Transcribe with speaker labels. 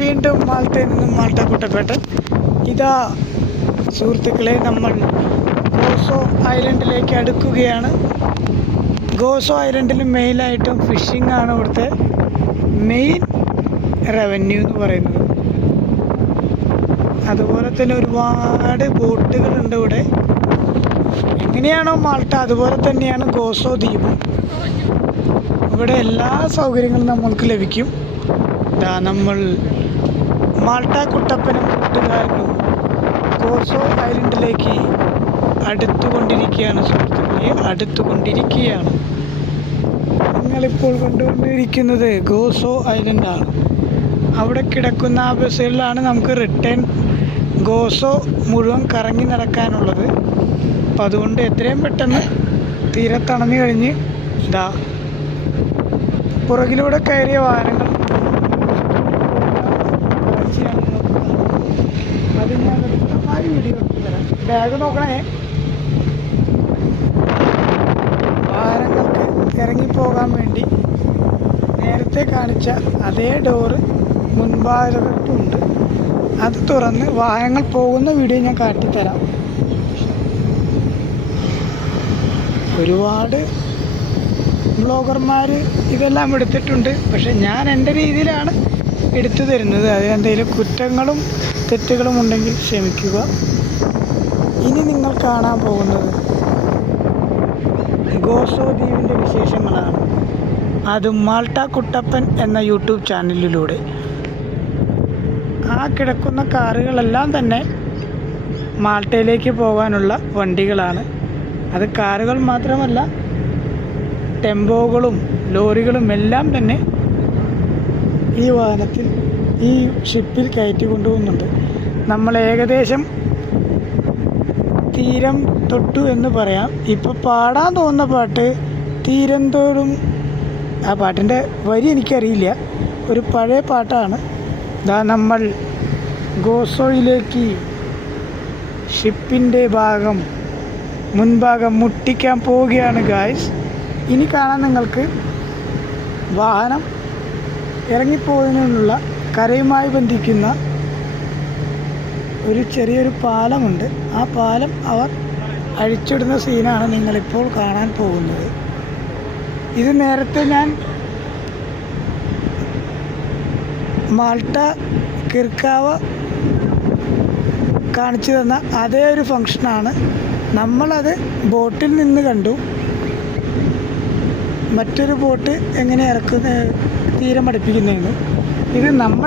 Speaker 1: വീണ്ടും മാൾട്ടയിൽ നിന്നും മാൾട്ട കുട്ടപ്പേട്ടൻ ഇതാ സുഹൃത്തുക്കളെ നമ്മൾ ഗോസോ ഐലൻഡിലേക്ക് അടുക്കുകയാണ്. ഗോസോ ഐലൻഡിൽ മെയിനായിട്ടും ഫിഷിംഗ് ആണ് ഇവിടുത്തെ മെയിൻ റവന്യൂ എന്ന് പറയുന്നത്. അതുപോലെ തന്നെ ഒരുപാട് ബോട്ടുകളുണ്ട് ഇവിടെ. എങ്ങനെയാണോ മാൾട്ട അതുപോലെ തന്നെയാണ് ഗോസോ ദ്വീപ്. ഇവിടെ എല്ലാ സൗകര്യങ്ങളും നമ്മൾക്ക് ലഭിക്കും. ഇതാ നമ്മൾ മാൾട്ട കുട്ടപ്പനും കൂട്ടുകാരനും ഗോസോ ഐലൻഡിലേക്ക് അടുത്തുകൊണ്ടിരിക്കുകയാണ് സുഹൃത്തുക്കളെ അടുത്തുകൊണ്ടിരിക്കുകയാണ്. നിങ്ങളിപ്പോൾ കണ്ടുകൊണ്ടിരിക്കുന്നത് ഗോസോ ഐലൻഡാണ്. അവിടെ കിടക്കുന്ന ആ ബസ്സുകളിലാണ് നമുക്ക് റിട്ടേൺ ഗോസോ മുഴുവൻ കറങ്ങി നടക്കാനുള്ളത്. അപ്പം അതുകൊണ്ട് എത്രയും പെട്ടെന്ന് തീരത്തണഞ്ഞു കഴിഞ്ഞ് ഇതാ പുറകിലൂടെ കയറിയ വാഹനങ്ങൾ കാഴ്ചയാണ് നിങ്ങൾക്ക് കാണുന്നത്. അത് ഞാൻ വ്യക്തമായ വീഡിയോ എടുത്ത് തരാം ബാഗ് നോക്കണേ. വാഹനങ്ങൾക്ക് ഇറങ്ങിപ്പോകാൻ വേണ്ടി നേരത്തെ കാണിച്ച അതേ ഡോറ് മുൻഭാഗത്തുണ്ട് അത് തുറന്ന് വാഹനങ്ങൾ പോകുന്ന വീഡിയോ ഞാൻ കാട്ടിത്തരാം. ഒരുപാട് ബ്ലോഗർമാർ ഇതെല്ലാം എടുത്തിട്ടുണ്ട്. പക്ഷെ ഞാൻ എന്റെ രീതിയിലാണ് എടുത്തു തരുന്നത്. അതിലെന്തെങ്കിലും കുറ്റങ്ങളും തെറ്റുകളും ഉണ്ടെങ്കിൽ ക്ഷമിക്കുക. ഇനി നിങ്ങൾ കാണാൻ പോകുന്നത് ഗോസോ ദ്വീപിന്റെ വിശേഷങ്ങളാണ്. അത് മാൾട്ട കുട്ടപ്പൻ എന്ന യൂട്യൂബ് ചാനലിലൂടെ. ആ കിടക്കുന്ന കാറുകളെല്ലാം തന്നെ മാൾട്ടയിലേക്ക് പോകാനുള്ള വണ്ടികളാണ്. അത് കാറുകൾ മാത്രമല്ല ടെമ്പോകളും ലോറികളും എല്ലാം തന്നെ ഈ വാഹനത്തിൽ ഈ ഷിപ്പിൽ കയറ്റി കൊണ്ടുപോകുന്നുണ്ട്. നമ്മൾ ഏകദേശം തീരം തൊട്ടു എന്ന് പറയാം. ഇപ്പോൾ പാടാൻ തോന്നുന്ന പാട്ട് തീരം തോടും ആ പാട്ടിന്റെ വരി എനിക്കറിയില്ല. ഒരു പഴയ പാട്ടാണ്. ഇതാ നമ്മൾ ഗോസോയിലേക്ക് ഷിപ്പിന്റെ ഭാഗം മുൻഭാഗം മുട്ടിക്കാൻ പോവുകയാണ് ഗായ്സ് ഇനി കാണാൻ നിങ്ങൾക്ക് വാഹനം ഇറങ്ങിപ്പോകുന്നതിനുള്ള കരയുമായി ബന്ധിക്കുന്ന ഒരു ചെറിയൊരു പാലമുണ്ട്. ആ പാലം അവർ അഴിച്ചിടുന്ന സീനാണ് നിങ്ങളിപ്പോൾ കാണാൻ പോകുന്നത്. ഇത് നേരത്തെ ഞാൻ മാൾട്ട കിർക്കാവ് കാണിച്ചു തന്ന അതേ ഒരു ഫങ്ഷനാണ് നമ്മളത് ബോട്ടിൽ നിന്ന് കണ്ടു. മറ്റൊരു ബോട്ട് എങ്ങനെ ഇറക്കുന്ന തീരം അടുപ്പിക്കുന്നതെന്ന്. ഇത് നമ്മൾ